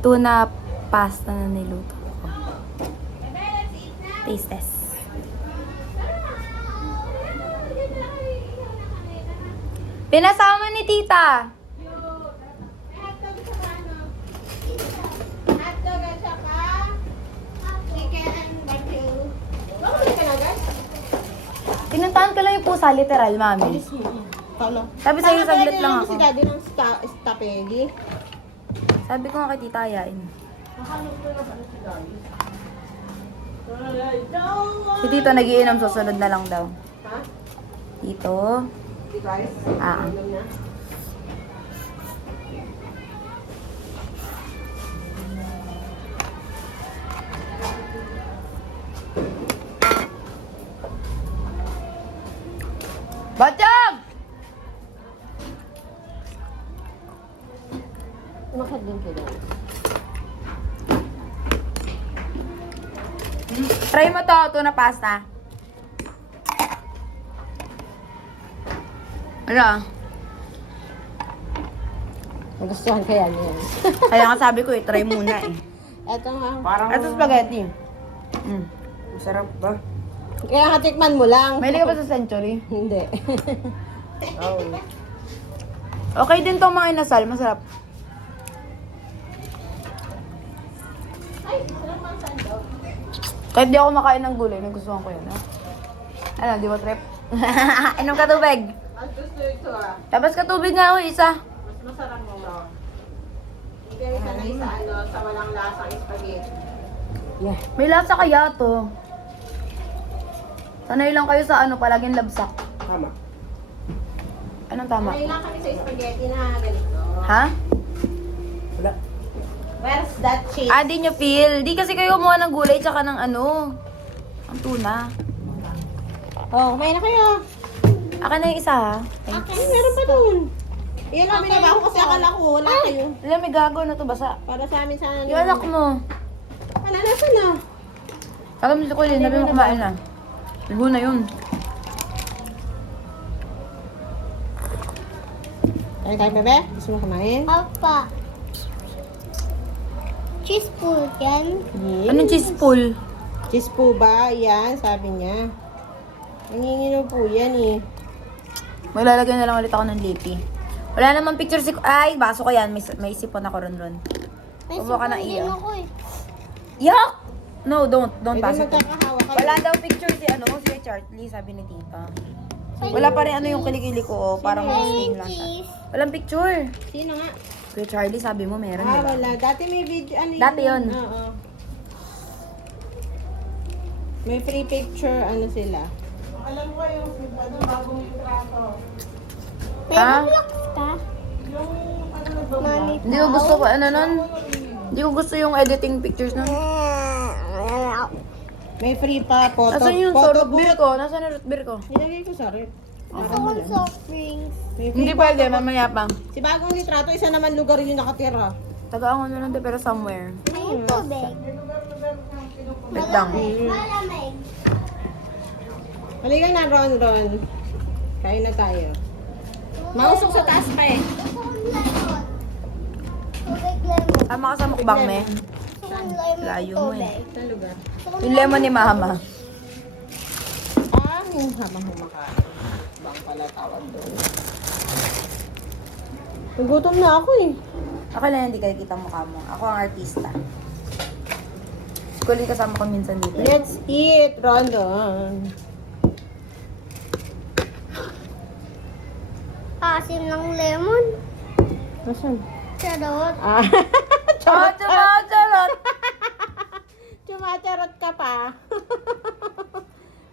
tuna pasta na niluto ko. Taste test. Pinasama ni tita. Pinuntahan ko lang yung pusa, literal, mami. Talo. Sabi sa'yo, saglit lang Si ako. daddy ng stapegi. Sabi ko nga kay tita, ayain. Si tito nagiinom, susunod na lang daw. Ha? Tito. Guys? Ah. Batang! Umakad din sila. Try mo to, tuna pasta. Ano? Magustuhan kaya niya. Kaya nga sabi ko try muna eh. Eto nga. Ito spaghetti. Masarap ba? Kaya katikman mo lang. Mahilig ka ba sa century? Hindi. Okay din tong mga inasal, masarap. Kahit di ako makain ng gulay, nagustuhan ko yun. Ha? Ano, di ba trip? Inom ka tubig. Ang gusto ito Tapos ka tubig nga ako, isa. Mas masarap mo lang. Hindi kayo sanay sa sa walang lasang spaghetti. Yeah. May lasa kaya to. Sanay lang kayo sa palaging labsak. Tama. Anong tama? Sanay lang kami sa spaghetti na ganito. Ha? Wala. Where's that cheese? Di nyo feel. Di kasi kayo kumuha ng gulay tsaka ng ang tuna. Oh, kumain na kayo. Akin na yung isa ha. Okay, meron pa dun. Iyan lang binabaho kasi akala ko wala kayo. Alam, may gago na to basa. Para sa amin sana. Yung anak mo. Nasa na? Alam mo si Kulin, sabi mo kumain na. Ligo na yun. Kain tayo, bebe? Gusto mo kumain? Papa. Cheese po yan. Anong cheese pool? Cheese po ba? Yan, sabi niya. Nanginginom po yan eh. Maglalagyan na lang ulit ako ng lipi. Wala namang picture si... Ay, baso ko yan. May sipon ako ron. May Kuha ka ng sipon din iyo. ako eh. Yuck! No, don't Pwede pass it. magkakahawa kayo. Wala daw picture si Charlie, sabi ni tita. Wala pa rin yung kilikili ko, parang stain lang siya. Cheese. Walang picture. Sino nga? Kuya Charlie, sabi mo meron, di ba? Wala. Dati may video, Dati yun. Oo. May free picture, sila. Alam ko yung bagong trato. May Ha? Roblox ka? Mami Hindi ko gusto ko, nun? Hindi ko gusto yung editing pictures nun. May free pa, photo. Nasaan yung photo root beer booth. ko? Nasaan yung root beer ko? Nilagay ko sa rep. Gusto ko ng soft drinks. May Hindi free pwede, mamaya pa. Si bagong litrato, isa naman lugar yung nakatira. Tagaan ko na lang din, pero somewhere. Ayun tubig. Wait lang. Malamig. Halika na, Ron. Kain na tayo. Mausok sa taas pa eh. Gusto kong lemon. Tubig lemon. Tama ka sa mukbang, me. Gusto kong lemon Layo mo eh. tubig. Sa lugar. Gusto kong Yung lemon ni mama. Yung habang humakain. Bang pala tawag doon. Nagutom na ako eh. Ako lang hindi kayo kita mukha mo. Ako ang artista. Kuli kasama ko minsan dito. Let's eat, Rondon. asim ng lemon. Nasaan? Charot. Ah, Charot! Chumacharot ka pa.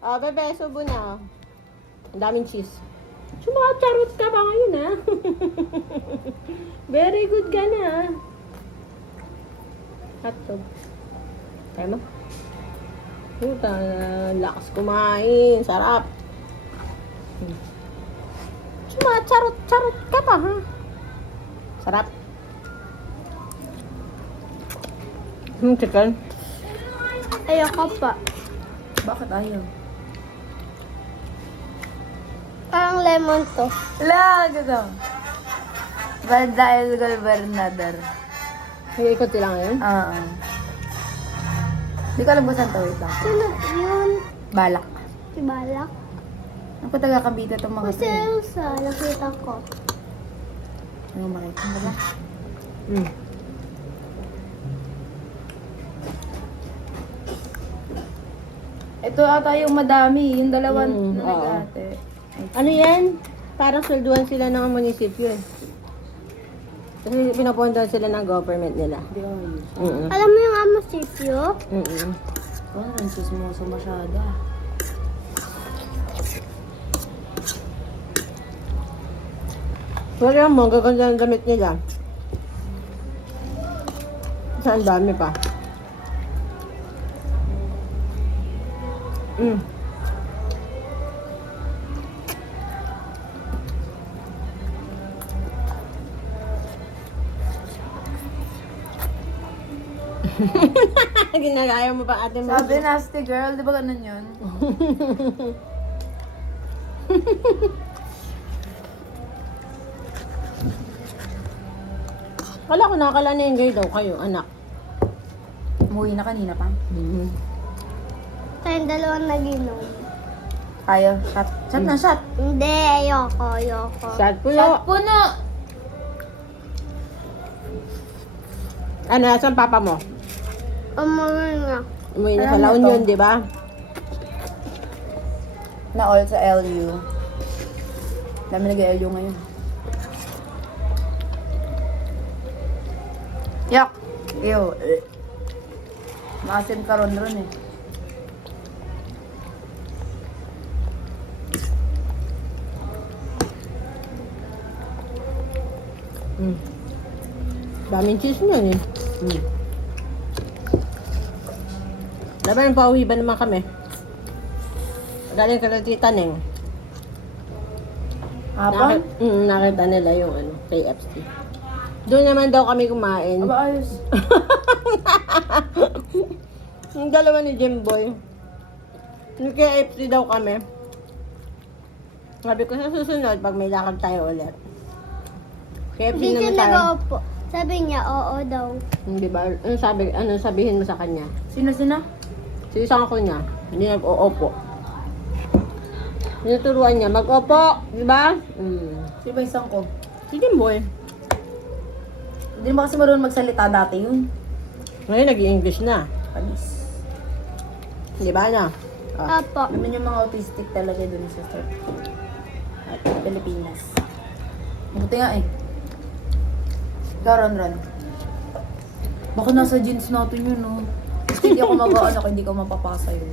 Oh, bebe, subo na. Ang daming cheese. Chumacharot ka pa ngayon, ha? Very good ka na, ha? Hotdog. Kaya mo? Puta, lakas kumain. Sarap. Chumacharot-charot ka pa, ha? Sarap. Chicken. Ayoko pa. Bakit ayaw? Parang lemon to. Wala, gagaw. Dahil gobernador. Iikot sila ngayon? Oo. Hindi ko alam kung saan to. Wait lang. Sino yun? Balak. Si Balak? Ano pa taga-Cavite itong mga Kasi Elsa, nakita ko. Ano makita mo ba? Hmm. Ito ata yung madami. Yung dalawan na Oo. nag-ate. Ano yan? Parang swelduhan sila ng munisipyo eh. Kasi pinapuntahan sila ng government nila. Hindi ko use. Alam mo yung amasipyo? Parang susmoso masyado. Pero mo, gaganda ang damit nila. Saan dami pa? Mm. Ginagaya mo pa ate mo. Sabi nasty girl, di ba ganun yun? Kala ko nakalanengay daw kayo, anak. Umuwi na kanina pa. Tayong dalawang naginom. Tayo, shot. Shot na shot. Hindi, ayoko. Sad po Shot puno! Ano, saan papa mo? Umuwi nga. Umuwi na sa Ano La to? Union, di ba? Na all sa LU. Dami nag-LU ngayon. Yak! Ew. Maasim ka ron eh. Daming cheese niyan eh. Laban, pauwi ba naman kami? Galing ka lang tita Neng. Hapon? Nakita nila yung ano, KFC. Doon naman daw kami kumain. Aba ayos. Yung dalawa ni Jimboy. Yung KFC daw kami. Sabi ko sa susunod, pag may lakad tayo ulit. KFC Hindi siya naman tayo. nag-opo. Sabi niya, oo daw. Hindi ba? Ano sabihin mo sa kanya? Sino? Si isang ako niya, hindi nag-oopo. Tinuturuan niya, mag-opo, di ba? Sino ba isang ko? Si Jimboy. Hindi mo kasi marunong magsalita dati yun. Ngayon nag-i-English na. Panis. Di ba na? Opo. Naman yung mga autistic talaga dun sa start. At Pilipinas. Buti nga eh. Ron. Baka nasa jeans natin yun, no? Kasi hindi ako mag-anak, hindi ko mapapasa yun.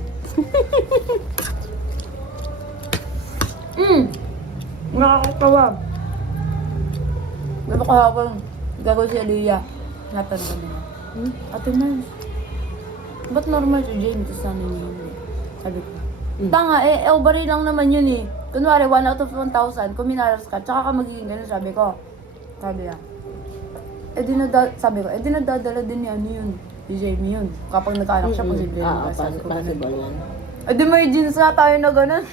Nakakatawa. Diba kahapon, gagawin si Aliyah. Natanong ko nila. Ate Mars, ba't normal si James? Tapos sana niya hindi. Sabi ko. Tanga, ovary lang naman yun eh. Kunwari, 1 out of 1,000, kung minaras ka, tsaka ka magiging ganun, sabi ko. Sabi niya. Sabi ko, dinadadala din niya, ano yun? Si Jamie yun. Kapag nagkaanak siya, posible yun. Sabi ko, ganun. Possible yan. May jeans nga tayo na ganun.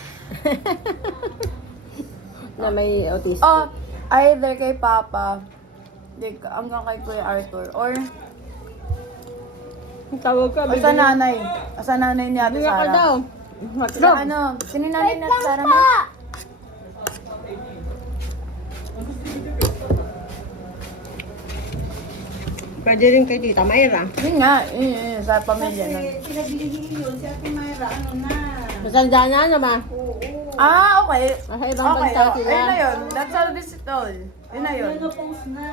Na may autistic. Oh, either kay Papa, hanggang kay Kuya Arthur, or Tawag ka, sa nanay. Sa nanay ni Ate Bigyan ka Sarah. daw. Sino nanay ni Ate Sarah mo? Pwede rin kay Tita Mayra. Yun nga, yun, sa pamilya na. Pinagbili yun si Ate Myra, ano na? Masanda na naman. Okay. Nasa ibang Okay, bansa oh, sila. ayun na yun. That's all this is all. Yun na yun. Menopause na.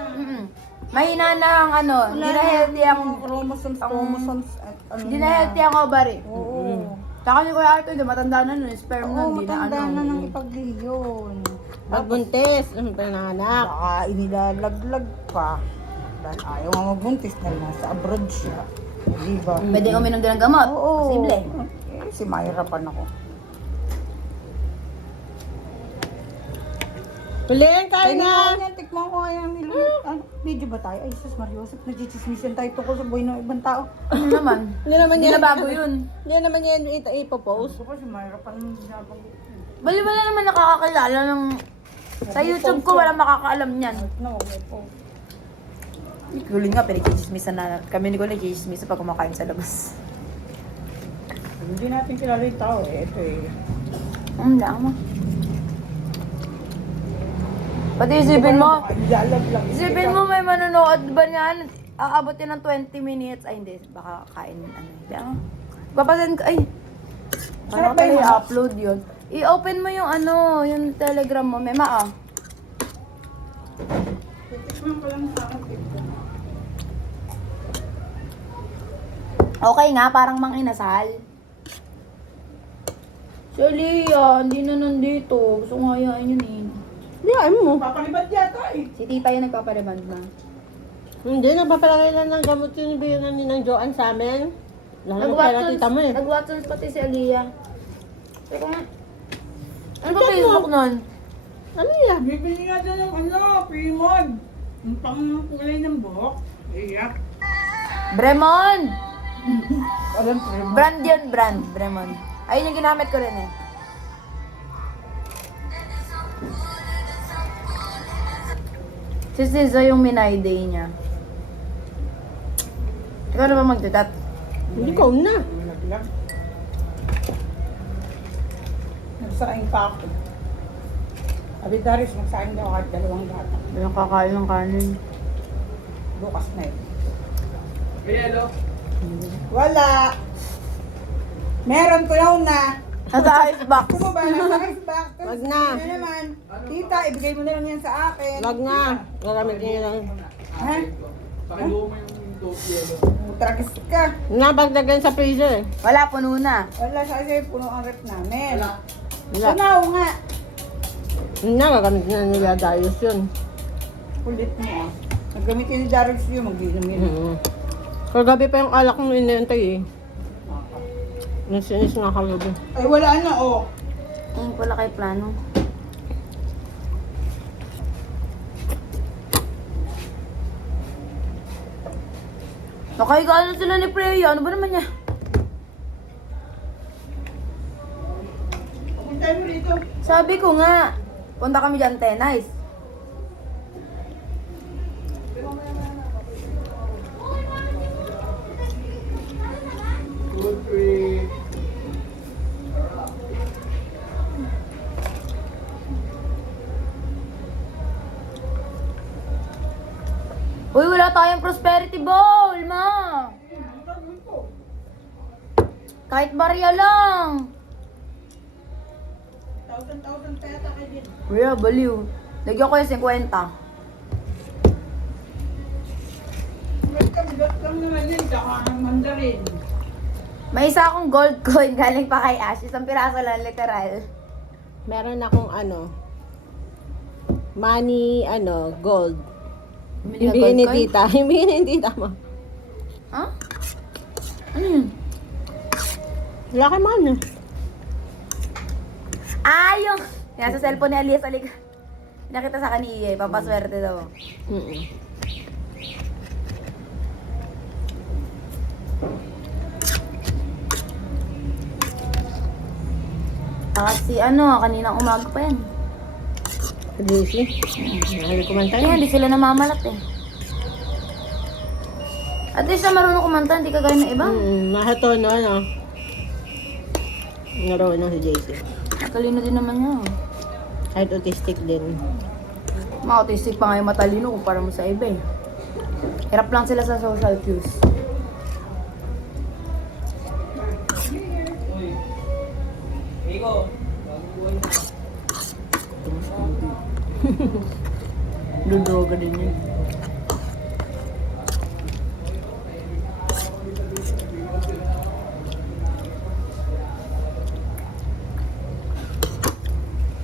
Mahina na ang ano, hindi na healthy ang Chromosomes, at ano hindi na healthy ang ovary. Oo. Tsaka ni Kuya Arthur, matanda na nun, sperm na, Oo, hindi na matanda ano. na nang ipagliyon. Pagbuntis, pananganak. Baka inilalaglag pa. Dahil ayaw nga magbuntis dahil nasa abroad siya. Di ba? Pwede uminom din ng gamot. Oo. Posible. Si Myra pa na ko. Huliin kayo na! Tikman ko nga yung video ba tayo? Ay, sus Mariosep, nagchichismisan tayo tungkol sa buhay ng ibang tao. Ano naman? Hindi naman Hindi yan. na bago yun. Hindi naman yan ipopost. Gusto ko si Myra pa nang sinabanggit. Bali-bali naman nakakakilala ng... Sa YouTube ko, walang makakaalam niyan. No, may po. Huli nga, pinagkichismisan na. Kami ni Kuya nagkichismisan pag kumakain sa labas. Hindi natin kilala yung tao eh. Ito eh. Dama. Pati isipin mo, Jalab lang. isipin mo may manonood ba niyan? Aabot yan ng 20 minutes. Ay, hindi. Baka kain, ano. Hindi, Papasan ka, ay. Para Sarap ba pala yun? i-upload yun. I-open mo yung ano, yung telegram mo. Mema, Tikman ko lang sa akin. Okay nga, parang mang inasal. Si Aliyah, hindi na nandito. Gusto ko nga yain yun eh. Diyan mo. Papalibad yata eh. Si tita yung nagpaparemand na. Hindi, nagpapalagay lang ng gamot yung biyanan ni ng Joanne sa amin. Lahat ng pera tita mo eh. Nag-Watsons pati si Aliyah. Teka nga. Ano ba Facebook nun? Ano yan? Bibili nga doon ng ano, Primod. Yung pang kulay ng buhok. Iyak. Bremon! Walang Primod. Brand yun, brand. Bremon. Ayun yung ginamit ko rin eh. Si Siza yung minay day niya. Ikaw na ba magdadat? Hindi ko na. Naglag. Nagsaing pa ako. Sabi Darius, magsaing daw kahit 2 gata. Walang kakain ng kanin. Bukas na eh. Wala. Meron ko yun na. Nasa icebox. Gusto mo ba? Nasa iceback. Wag na. Ano naman? Tita, ibigay mo na lang yan sa akin. Wag na. Gagamit niya lang. Ha? Tragis ka. Nabagdagan sa freezer eh. Wala, puno na. Wala sa kasi puno ang rep namin. Wala. Tunaw nga. Na, gagamit na nila Darius yun. Kulit mo ah. Naggamitin ni Darius yun, mag-inom yun. Kagabi pa yung alak mo inantay eh. Nasinis nga kagabi. Ay, wala na oh. Ayun pala kay plano. Nakahigaan na sila ni Freya. Ano ba naman niya? Puntay mo rito. Sabi ko nga, punta kami dyan, Tenais. Uy, wala tayong prosperity bowl, ma. Kahit barya lang. 1,000 peta kayo din. Kuya, baliw. Lagyan ko yung 50. Magkabigat lang naman yun, tsaka ang mandarin. May isa akong gold coin galing pa kay Ash. Isang piraso lang, literal. Meron akong money, gold. Himbihin ni tita. Himbihin ni tita mo. Ha? Ano yun? Wala kay mana. Ah, yung nasa cellphone ni Alias Alig. Nakita sa kaniya, papaswerte daw. Kasi kanina umaga pa yan. Busy. Mahal kumanta Kaya yan. hindi sila namamalat eh. At least na marunong kumanta, hindi kagaya ng iba. Mahatono, Naroon si JC. Matalino din naman niya. Kahit autistic din. Mga autistic pa nga yung matalino kumpara mo sa iba eh. Hirap lang sila sa social cues. Dudroga din yun.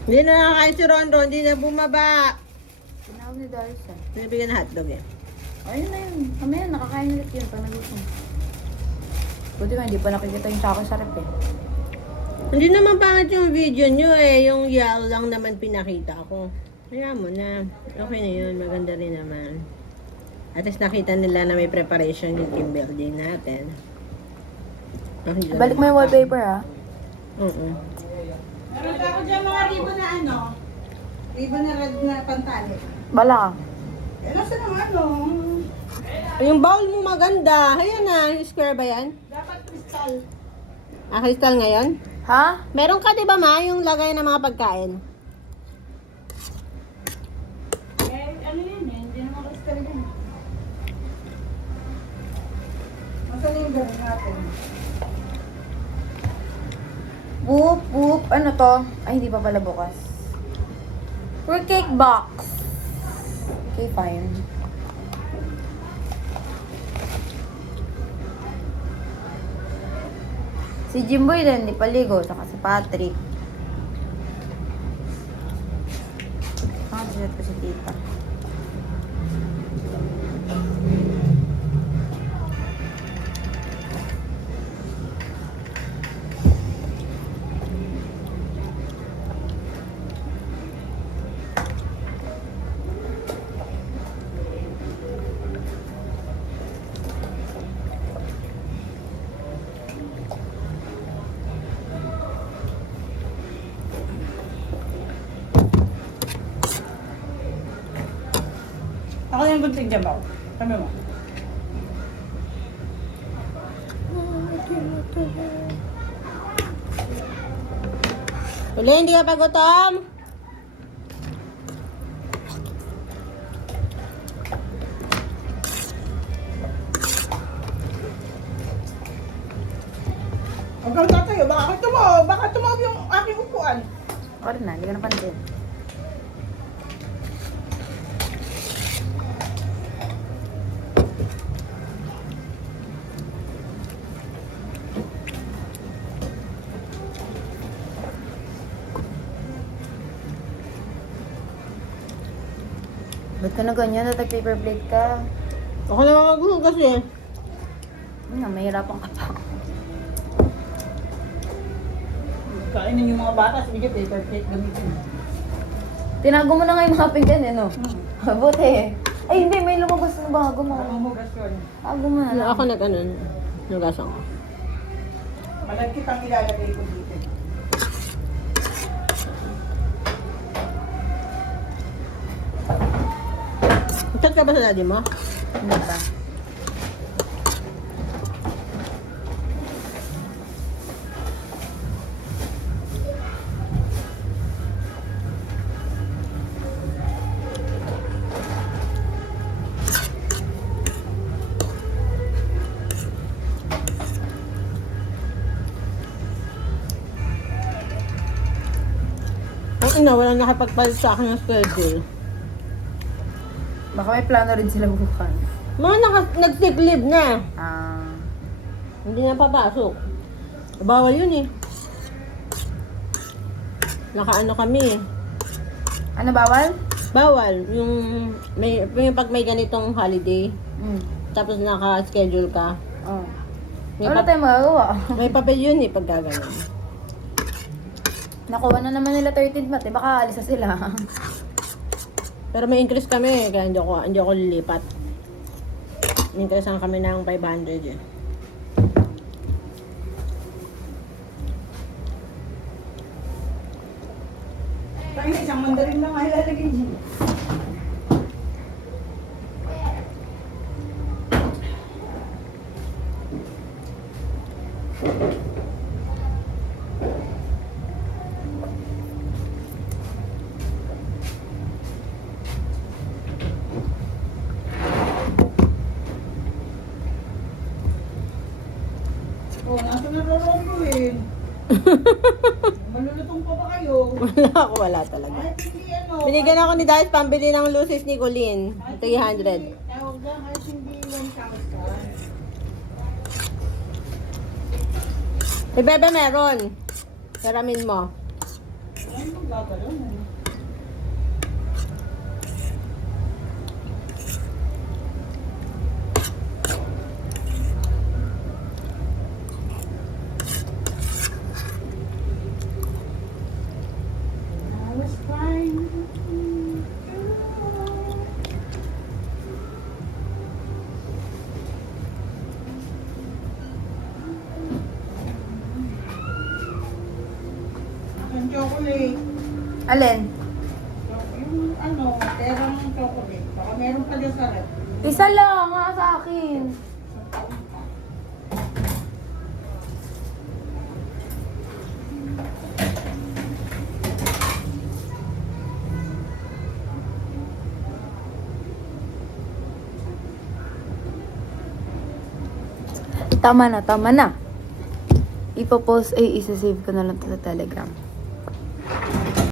Hindi na nakakain si Rondo, hindi na bumaba. Tinawag ni Darius eh. Binibigyan ng hotdog eh. Ayun na yun. Kami yun, nakakain ulit yun pag nagutom. Buti nga, hindi pa nakikita yung tsaka sa rep eh. Hindi naman pangit yung video nyo eh. Yung yell lang naman pinakita ko. Kaya mo na. Okay na yun. Maganda rin naman. At least nakita nila na may preparation yung team building natin. Balik mo yung wallpaper ha. Oo. Meron ako dyan mga ribbon na ribbon na red na pantali. Bala ka. Eh, nasa naman Yung bowl mo maganda. Ayan na, square ba yan? Dapat kristal. Ah, crystal ngayon? Ha? Meron ka, di ba, ma? Yung lagay ng mga pagkain. Ano yun eh, hindi naman kristal yun. Masali yung gano'n natin. Whoop, whoop. Ano to? Ay, hindi pa pala bukas. Fruit cake box. Okay, fine. Si Jimboy din, hindi paligo. Saka si Patrick. Sinet ko si tita. Ako yung gunting dyan ba? Kami mo. Uli, hindi ka pa gutom? Huwag kang tatayo, baka tumaw yung aking upuan. Ako rin na, hindi ko napansin. Ba't ka na ganyan? Nag-paper plate ka. Ako naman magulong kasi. Ano nga, mahirapan ka pa. Kainin yung mga bata, sige, paper plate gamitin. Tinago mo na nga yung mga pinggan eh, no? Buti eh. Ay, hindi. May lumabas na bago mo. Mamumugas yun. Tago mo na lang. Ako nag-ano, nugasan ko. Malagkit ang ilalagay ko dito. Chat ka ba sa daddy mo? Hindi ba? Ang ina, walang nakapagpalit sa akin ng schedule. Baka may plano rin sila bukan. Mga nag-sick leave na. Ah. Hindi na papasok. Bawal yun eh. Nakaano kami eh. Ano bawal? Bawal. Yung pag may ganitong holiday, tapos naka-schedule ka. Oh. May, Wala tayong magagawa. may papel yun eh pag gagawin. Nakuha na naman nila 13th mat eh. Baka alis na sila. Pero may increase kami, kaya hindi ako lilipat. Increase lang kami ng 500 eh. Tayo isang mandarin lang ay lalagay dyan. Oh, nasa naroon ko eh. Malulutong pa ba kayo? Wala talaga. Kahit hindi ano. Binigyan ako ni Dahil pambili ng lucis ni Colleen. 300. Tawag lang kahit hindi 1,000. Si Bebe meron. Karamin mo. Ano bang gagawin? I was crying. Ang chocolate. Alin? Yung ano, terang chocolate. Baka meron pa dyan sa rep. Isa lang nga sa akin. Tama na, tama na. Ipopost, ay isa-save ko na lang to sa Telegram.